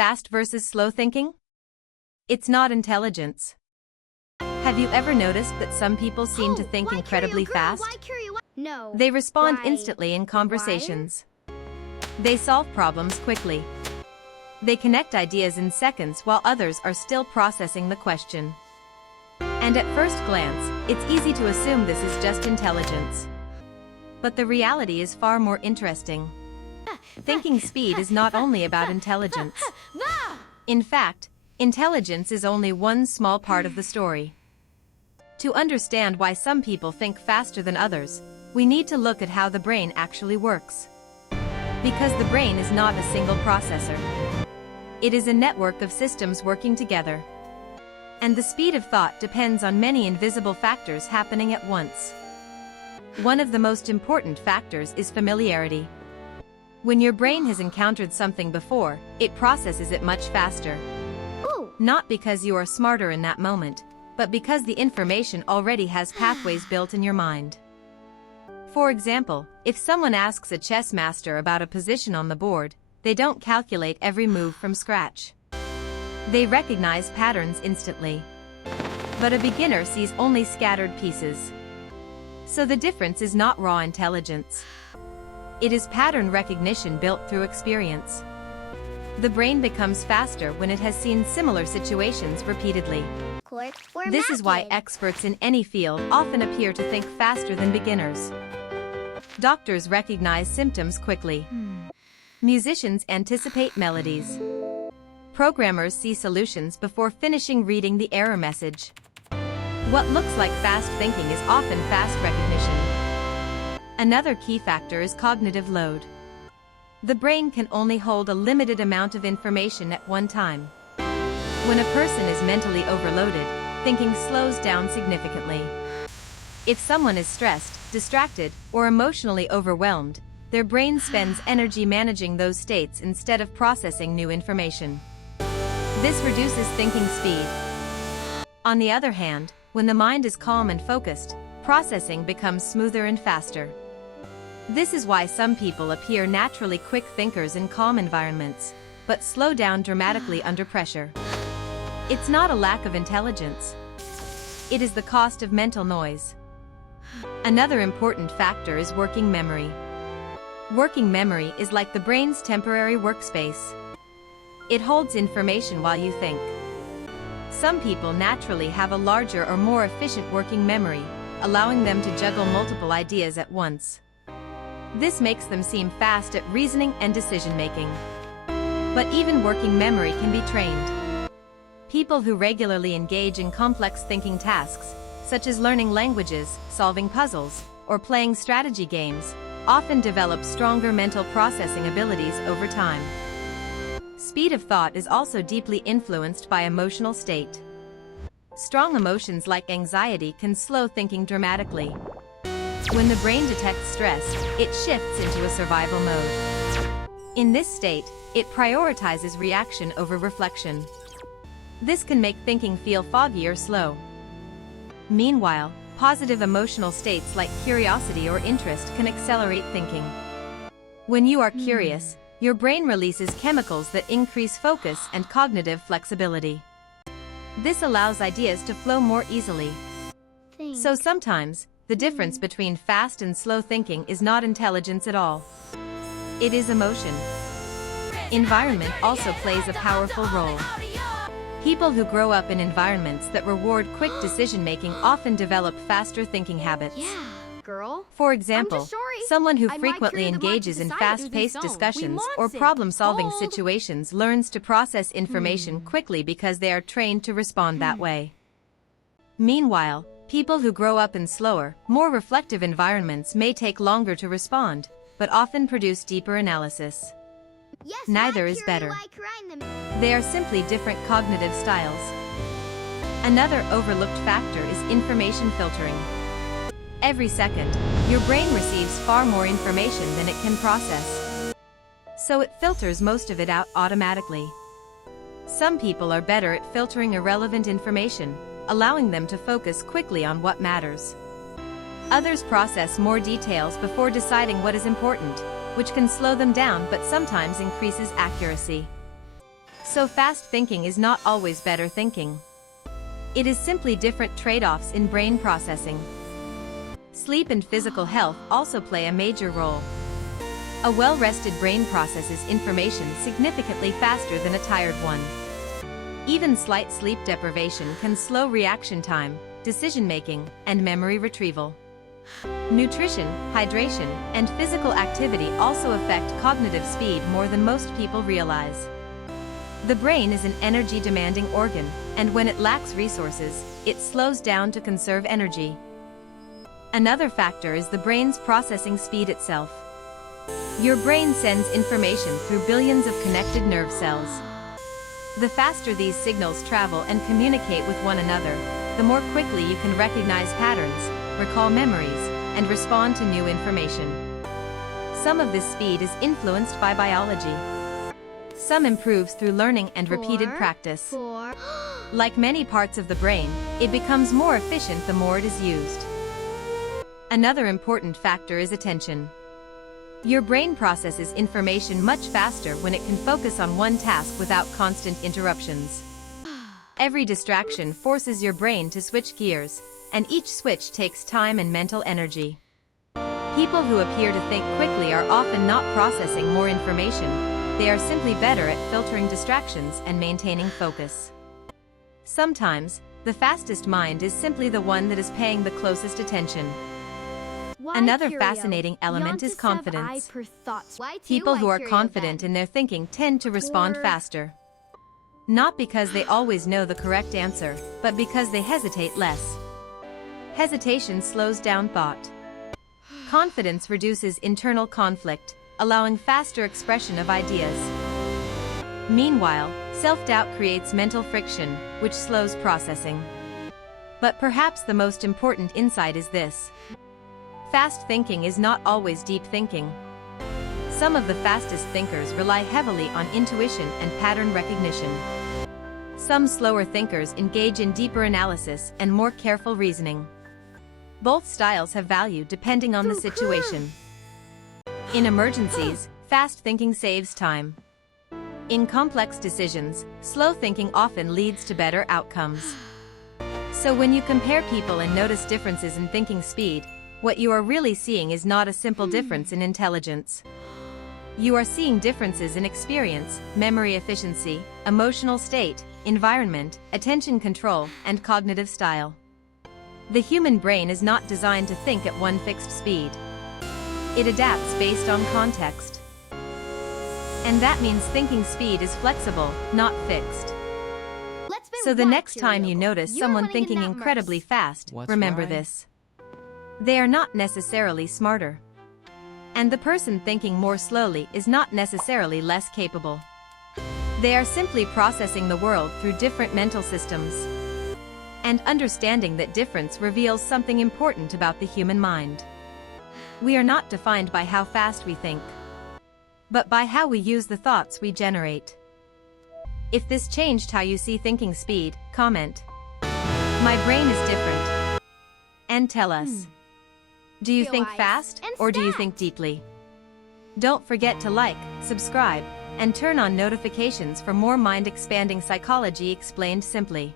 fast versus slow thinking? It's not intelligence. Have you ever noticed that some people seem to think incredibly fast? No. They respond Why? instantly in conversations. They solve problems quickly. They connect ideas in seconds while others are still processing the question. And at first glance, it's easy to assume this is just intelligence. But the reality is far more interesting. Thinking speed is not only about intelligence. In fact, intelligence is only one small part of the story. To understand why some people think faster than others, we need to look at how the brain actually works. Because the brain is not a single processor. It is a network of systems working together. And the speed of thought depends on many invisible factors happening at once. One of the most important factors is familiarity. When your brain has encountered something before, it processes it much faster. Not because you are smarter in that moment, but because the information already has pathways built in your mind. For example, if someone asks a chess master about a position on the board, they don't calculate every move from scratch. They recognize patterns instantly. But a beginner sees only scattered pieces. So the difference is not raw intelligence. It is pattern recognition built through experience. The brain becomes faster when it has seen similar situations repeatedly. This is why experts in any field often appear to think faster than beginners. Doctors recognize symptoms quickly. Musicians anticipate melodies. Programmers see solutions before finishing reading the error message. What looks like fast thinking is often fast recognition. Another key factor is cognitive load. The brain can only hold a limited amount of information at one time. When a person is mentally overloaded, thinking slows down significantly. If someone is stressed, distracted, or emotionally overwhelmed, their brain spends energy managing those states instead of processing new information. This reduces thinking speed. On the other hand, when the mind is calm and focused, processing becomes smoother and faster. This is why some people appear naturally quick thinkers in calm environments, but slow down dramatically under pressure. It's not a lack of intelligence. It is the cost of mental noise. Another important factor is working memory. Working memory is like the brain's temporary workspace. It holds information while you think. Some people naturally have a larger or more efficient working memory, allowing them to juggle multiple ideas at once. This makes them seem fast at reasoning and decision-making. But even working memory can be trained. People who regularly engage in complex thinking tasks, such as learning languages, solving puzzles, or playing strategy games, often develop stronger mental processing abilities over time. Speed of thought is also deeply influenced by emotional state. Strong emotions like anxiety can slow thinking dramatically. When the brain detects stress, it shifts into a survival mode. In this state, it prioritizes reaction over reflection. This can make thinking feel foggy or slow. Meanwhile, positive emotional states like curiosity or interest can accelerate thinking. When you are curious, your brain releases chemicals that increase focus and cognitive flexibility. This allows ideas to flow more easily. So sometimes, the difference between fast and slow thinking is not intelligence at all. It is emotion. Environment also plays a powerful role. People who grow up in environments that reward quick decision-making often develop faster thinking habits. Girl. For example, someone who frequently engages in fast-paced discussions or problem-solving situations learns to process information quickly because they are trained to respond that way. Meanwhile, people who grow up in slower, more reflective environments may take longer to respond, but often produce deeper analysis. Neither is better. They are simply different cognitive styles. Another overlooked factor is information filtering. Every second, your brain receives far more information than it can process. So it filters most of it out automatically. Some people are better at filtering irrelevant information, allowing them to focus quickly on what matters. Others process more details before deciding what is important, which can slow them down but sometimes increases accuracy. So fast thinking is not always better thinking. It is simply different trade-offs in brain processing. Sleep and physical health also play a major role. A well-rested brain processes information significantly faster than a tired one. Even slight sleep deprivation can slow reaction time, decision-making, and memory retrieval. Nutrition, hydration, and physical activity also affect cognitive speed more than most people realize. The brain is an energy-demanding organ, and when it lacks resources, it slows down to conserve energy. Another factor is the brain's processing speed itself. Your brain sends information through billions of connected nerve cells. The faster these signals travel and communicate with one another, the more quickly you can recognize patterns, recall memories, and respond to new information. Some of this speed is influenced by biology. Some improves through learning and repeated practice. Like many parts of the brain, it becomes more efficient the more it is used. Another important factor is attention. Your brain processes information much faster when it can focus on one task without constant interruptions. Every distraction forces your brain to switch gears, and each switch takes time and mental energy. People who appear to think quickly are often not processing more information. They are simply better at filtering distractions and maintaining focus. Sometimes, the fastest mind is simply the one that is paying the closest attention. Another fascinating element is confidence. People who are confident in their thinking tend to respond faster. Not because they always know the correct answer, but because they hesitate less. Hesitation slows down thought. Confidence reduces internal conflict, allowing faster expression of ideas. Meanwhile, self-doubt creates mental friction, which slows processing. But perhaps the most important insight is this. Fast thinking is not always deep thinking. Some of the fastest thinkers rely heavily on intuition and pattern recognition. Some slower thinkers engage in deeper analysis and more careful reasoning. Both styles have value depending on the situation. In emergencies, fast thinking saves time. In complex decisions, slow thinking often leads to better outcomes. So when you compare people and notice differences in thinking speed, what you are really seeing is not a simple difference in intelligence. You are seeing differences in experience, memory efficiency, emotional state, environment, attention control, and cognitive style. The human brain is not designed to think at one fixed speed. It adapts based on context. And that means thinking speed is flexible, not fixed. So the next time you notice someone thinking incredibly fast, remember this. They are not necessarily smarter. And the person thinking more slowly is not necessarily less capable. They are simply processing the world through different mental systems. And understanding that difference reveals something important about the human mind. We are not defined by how fast we think, but by how we use the thoughts we generate. If this changed how you see thinking speed, comment. My brain is different. And tell us. Do you think fast, or do you think deeply? Don't forget to like, subscribe, and turn on notifications for more mind-expanding psychology explained simply.